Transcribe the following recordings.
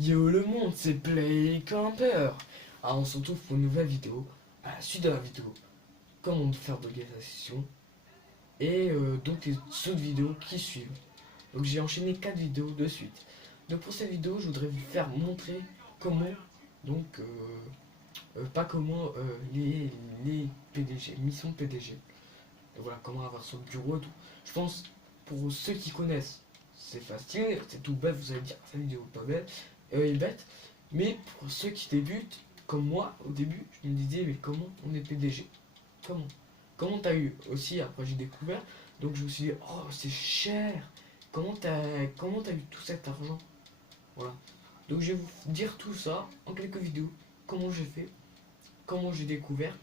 Yo le monde, c'est Play Camper. Alors on se retrouve pour une nouvelle vidéo. À la suite de la vidéo, comment faire de la session. Et donc les autres vidéos qui suivent. Donc j'ai enchaîné 4 vidéos de suite. Donc pour cette vidéo, je voudrais vous faire montrer comment, donc pas comment les PDG, mission PDG. Et voilà, comment avoir son bureau et tout. Je pense pour ceux qui connaissent, c'est facile, c'est tout bête, vous allez dire cette vidéo est pas bête, est bête. Mais pour ceux qui débutent, comme moi au début, je me disais mais comment on est PDG? Comment? Comment t'as eu aussi, après j'ai découvert, donc je me suis dit oh c'est cher, comment t'as eu tout cet argent? Voilà. Donc je vais vous dire tout ça en quelques vidéos, comment j'ai fait, comment j'ai découvert,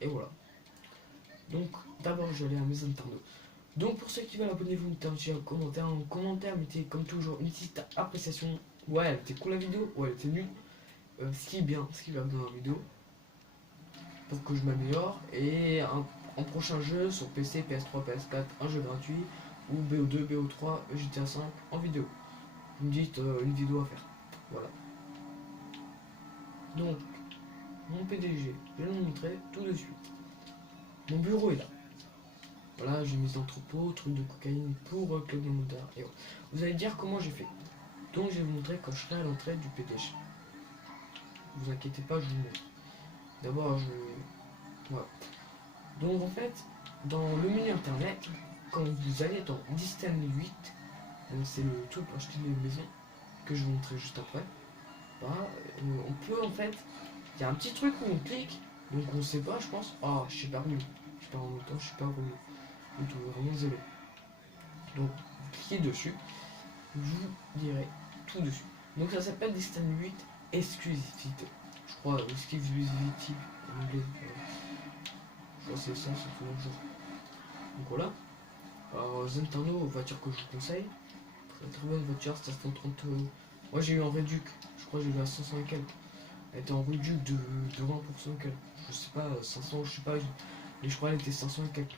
et voilà. Donc d'abord je vais aller à mes internautes. Donc pour ceux qui veulent, abonnez-vous, mettez un petit commentaire, mettez comme toujours une petite appréciation. Ouais, elle était cool la vidéo, ouais, elle était nulle. Ce qui est bien, ce qui va bien dans la vidéo, pour que je m'améliore. Et un prochain jeu sur PC, PS3, PS4, un jeu gratuit, ou BO2, BO3, GTA 5 en vidéo. Vous me dites une vidéo à faire. Voilà. Donc, mon PDG, je vais vous montrer tout de suite. Mon bureau est là. Voilà, j'ai mis entrepôts, trucs de cocaïne pour Claude Montard. Et voilà. Vous allez dire comment j'ai fait. Donc je vais vous montrer quand je serai à l'entrée du PDG. Vous inquiétez pas, je vous montre. D'abord, voilà. Donc en fait, dans le menu internet, quand vous allez dans Distant 8, c'est le truc pour acheter les maisons que je vous montrerai juste après. Bah, on peut en fait, il y a un petit truc où on clique, donc on sait pas, je pense. Ah, je suis pas revenu. Je suis pas en même temps, je suis pas revenu. Donc vraiment zéro. Donc cliquez dessus, je vous dirai tout dessus. Donc ça s'appelle Distant 8 exclusivité. Je crois exclusivity en anglais. Je crois que c'est ça, c'est tout le jour. Donc voilà. Alors Zentano, voiture que je vous conseille. Très bonne voiture, c'est à 130 euros. Moi j'ai eu en réduc, je crois que j'ai eu à 500 et quelques. Elle était en réduc de 20% et quelques. Je sais pas, 500, je sais pas, mais je crois qu'elle était 500 et quelques.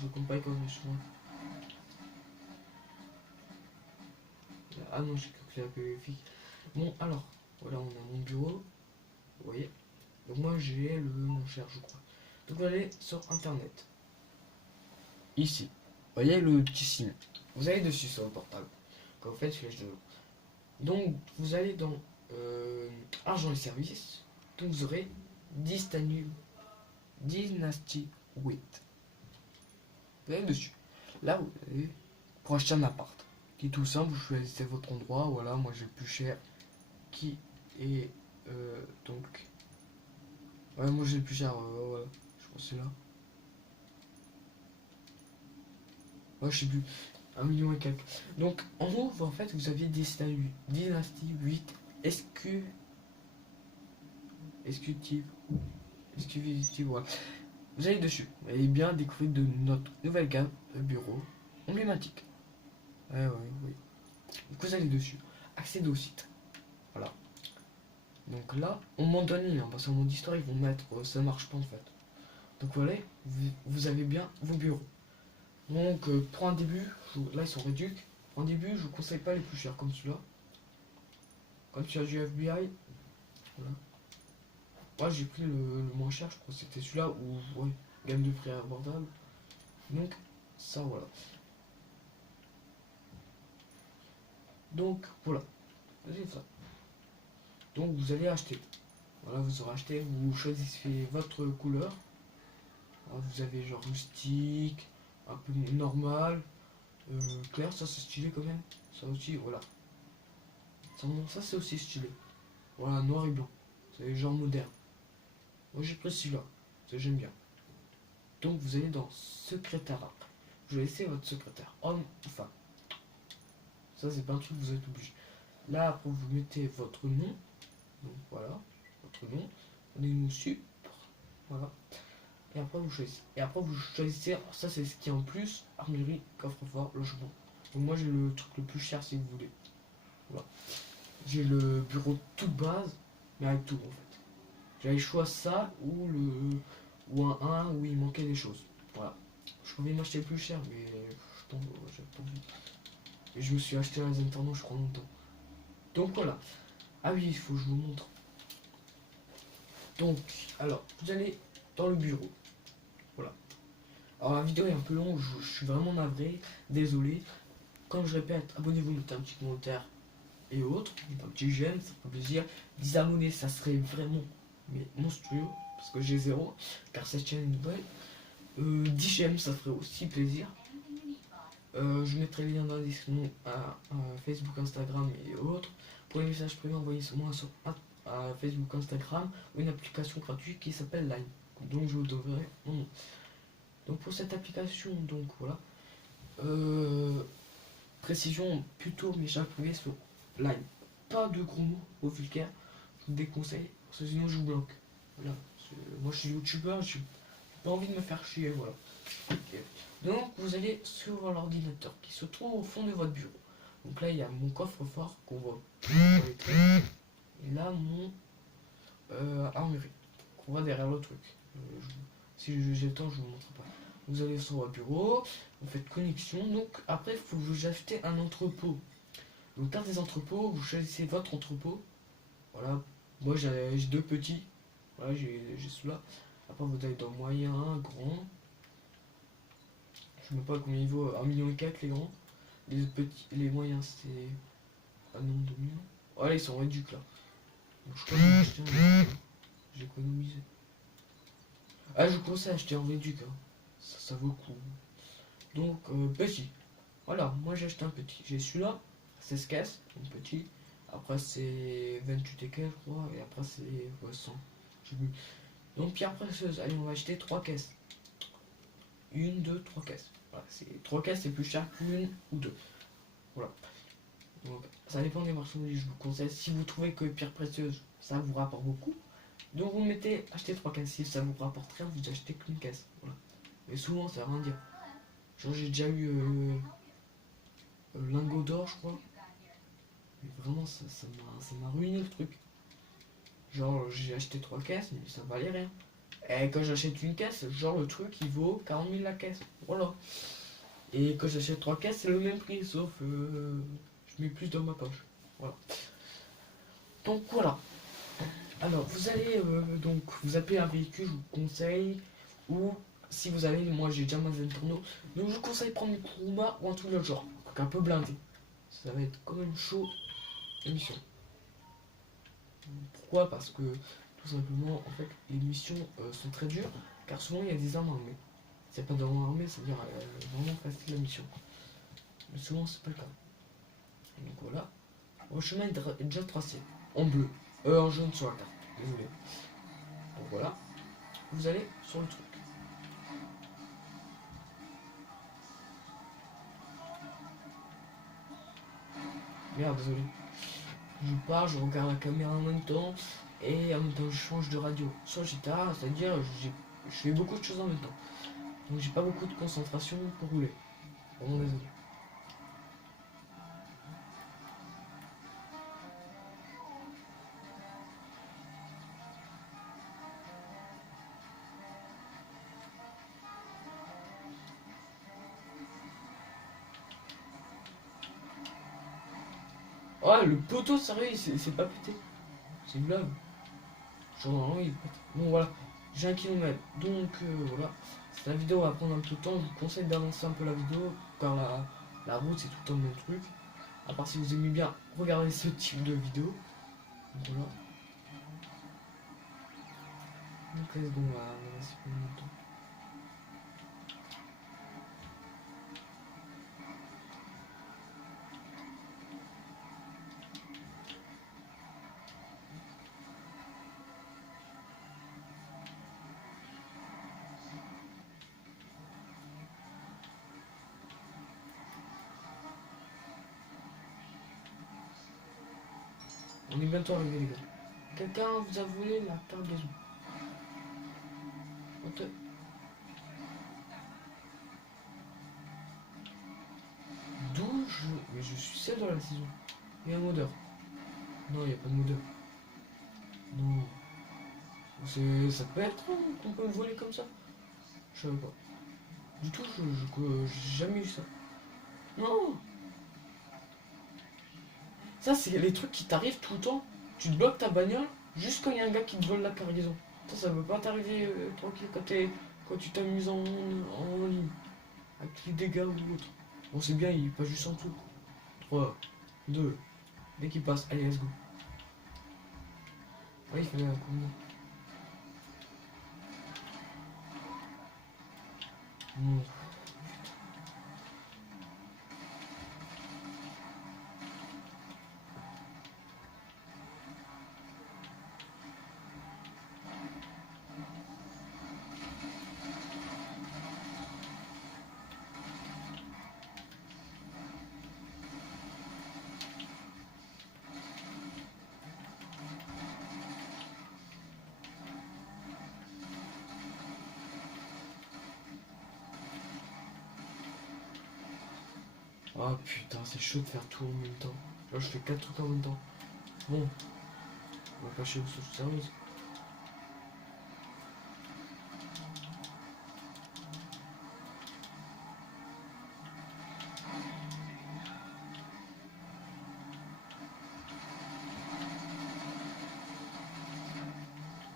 Je compte pas quand même souvent. Ah non, j'ai cru que c'était vérifié. Bon, alors, voilà, on a mon bureau. Vous voyez. Donc moi j'ai le moins cher, je crois. Donc vous allez sur internet. Ici. Vous voyez le petit signe. Vous allez dessus sur le portable. Quand vous faites flèche de l'eau. Donc vous allez dans argent et services. Donc vous aurez Dynasty 8. Vous allez dessus. Là vous allez pour acheter un appart. Qui est tout simple, vous choisissez votre endroit. Voilà, moi j'ai le plus cher. Qui est donc. Ouais, moi j'ai le plus cher. Voilà. Je pense que c'est là. Ouais, je sais plus. 1 million et quelques. Donc en haut, en fait, vous aviez Dynasty 8 exécutive. Voilà. Vous allez dessus. Vous allez bien découvrir de notre nouvelle gamme de bureau emblématique. Ouais, oui. Donc vous allez dessus. Accéder au site. Voilà. Donc là, on m'en donne parce qu'en mode histoire, ils vont mettre ça marche pas en fait. Donc voilà, vous avez bien vos bureaux. Donc pour un début, là ils sont réduits. Pour un début, je vous conseille pas les plus chers comme celui-là. Comme tu as du FBI. Voilà. Moi j'ai pris le moins cher, je crois que c'était celui-là où ouais, gamme de prix abordable. Donc ça voilà. Donc voilà. C'est ça. Donc vous allez acheter. Voilà, vous aurez acheté, vous choisissez votre couleur. Alors, vous avez genre rustique, un peu normal, clair, ça c'est stylé quand même. Ça aussi, voilà. Ça c'est aussi stylé. Voilà, noir et blanc. C'est genre moderne. Moi j'ai pris celui-là. Ça j'aime bien. Donc vous allez dans secrétariat. Je vais laisser votre secrétaire, homme ou femme. Ça c'est pas un truc que vous êtes obligé. Là après vous mettez votre nom. Donc voilà, votre nom. On est nous sup. Voilà. Et après vous choisissez. Alors, ça c'est ce qui est en plus. Armurerie, coffre-fort, logement. Donc moi j'ai le truc le plus cher si vous voulez. Voilà. J'ai le bureau toute base, mais avec tout en fait. J'avais choisi ça ou un 1 où il manquait des choses. Voilà. Je pouvais m'acheter plus cher, mais j'avais pas envie. Et je me suis acheté un Zentano, je crois, longtemps. Donc voilà. Ah oui, il faut que je vous montre. Donc, alors, vous allez dans le bureau. Voilà. Alors la vidéo est un peu longue, je suis vraiment navré, désolé. Comme je répète, abonnez-vous, mettez un petit commentaire et autres, un petit j'aime, ça fait plaisir. 10 abonnés, ça serait vraiment mais monstrueux, parce que j'ai zéro, car cette chaîne est nouvelle. 10 j'aime, ça ferait aussi plaisir. Je mettrai le lien dans la description à Facebook, Instagram et autres. Pour les messages privés, envoyez-moi sur à Facebook, Instagram ou une application gratuite qui s'appelle Line. Donc je vous donnerai mon nom. Donc pour cette application, donc voilà. Précision plutôt message privé sur Line. Pas de gros mots au vulgaire, je vous déconseille, parce que sinon je vous bloque. Voilà. Moi je suis youtubeur, j'ai pas envie de me faire chier, voilà. Okay. Donc vous allez sur l'ordinateur qui se trouve au fond de votre bureau. Donc là il y a mon coffre-fort qu'on voit sur les traits. Et là mon armurerie qu'on voit derrière le truc. Si j'ai le temps je vous montre pas. Vous allez sur votre bureau, vous faites connexion, donc après il faut que vous achetez un entrepôt. Donc dans des entrepôts, vous choisissez votre entrepôt. Voilà, moi j'ai deux petits. Voilà, j'ai ceux-là. Après vous allez dans moyen, grand. Je ne sais pas combien il vaut, 1,4 million les grands. Les petits, les moyens c'est un nombre de millions. Voilà, ils sont réduits là. Donc je crois que j'ai acheté un. J'ai économisé. Ah, je conseille acheter en réduit hein. Ça vaut le coup. Donc petit. Voilà, moi j'ai acheté un petit. J'ai celui-là, 16 caisses, un petit. Après c'est 28 et quelques, je crois. Et après c'est 100. Donc pierre précieuse, allez, on va acheter 3 caisses. Une, deux, 3 caisses. Voilà, 3 caisses c'est plus cher qu'une ou deux. Voilà. Donc ça dépend des marchandises, je vous conseille. Si vous trouvez que pierre précieuse, ça vous rapporte beaucoup. Donc vous mettez acheter 3 caisses. Si ça vous rapporte rien, vous achetez qu'une caisse. Voilà. Mais souvent ça veut rien dire. Genre j'ai déjà eu lingot d'or, je crois. Mais vraiment, ça m'a ruiné le truc. Genre, j'ai acheté 3 caisses, mais ça valait rien. Et quand j'achète une caisse, genre le truc il vaut 40 000 la caisse. Voilà. Et quand j'achète 3 caisses, c'est le même prix, sauf je mets plus dans ma poche. Voilà. Donc voilà. Alors, vous allez donc vous appelez un véhicule, je vous conseille. Ou si vous avez, moi j'ai déjà ma Zentorno. Donc je vous conseille de prendre une Kuruma ou un truc de genre. Donc un peu blindé. Ça va être quand même chaud émission. Pourquoi? Parce que tout simplement, en fait, les missions sont très dures, car souvent il y a des armes armées. S'il n'y a pas d'armes armées, c'est-à-dire vraiment facile la mission. Mais souvent c'est pas le cas. Donc voilà. Le chemin est déjà tracé. En bleu. En jaune sur la carte. Désolé. Donc voilà. Vous allez sur le truc. Merde, désolé. Je pars, je regarde la caméra en même temps. Et en même temps je change de radio. Soit j'étais, c'est-à-dire je fais beaucoup de choses en même temps. Donc j'ai pas beaucoup de concentration pour rouler. Vraiment désolé. Oh le poteau sérieux c'est pas pété. C'est une blague. Genre normalement il pète. Bon voilà. J'ai 1 km. Donc voilà. La vidéo va prendre un peu de temps. Je vous conseille d'avancer un peu la vidéo. Car la route c'est tout le temps le même truc. À part si vous aimez bien regarder ce type de vidéo. Donc voilà. Donc let's go, on va avancer plus longtemps. On est bientôt arrivé les gars. Quelqu'un vous a volé la cargaison. D'où je. Mais je suis seul dans la saison. Il y a un modeur. Non, il n'y a pas de modeur. Non. Ça peut être qu'on peut me voler comme ça. Je savais pas. Du tout, j'ai jamais eu ça. Non. Ça, c'est les trucs qui t'arrivent tout le temps. tu te bloques ta bagnole juste quand il y a un gars qui te vole la cargaison. Ça peut pas t'arriver tranquille quand tu t'amuses en ligne. Avec les dégâts ou autre. Bon, c'est bien, il passe juste en dessous. 3, 2, dès qu'il passe, allez, let's go. Ouais, il fallait un coup. Bon. Ah putain, c'est chaud de faire tout en même temps. Là, je fais 4 trucs en même temps. Bon, on va pas chier aux choses sérieuses.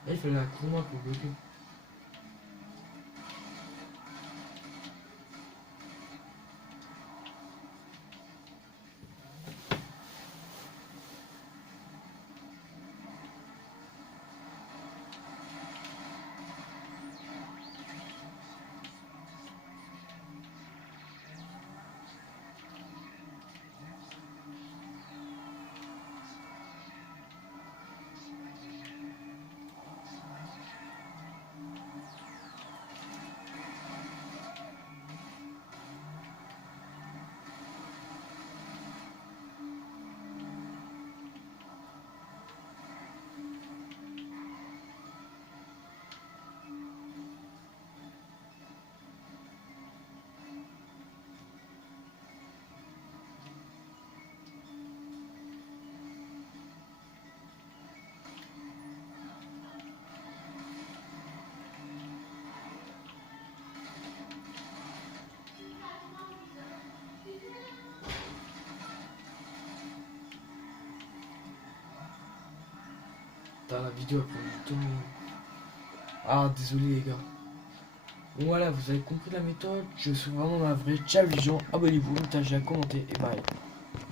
Là, il fallait un coup moi pour bloquer. Putain, la vidéo a pris du temps. Ah, désolé les gars. Bon voilà, vous avez compris la méthode. Je suis vraiment navré. Ciao les gens, abonnez-vous, partagez, commentez et bye.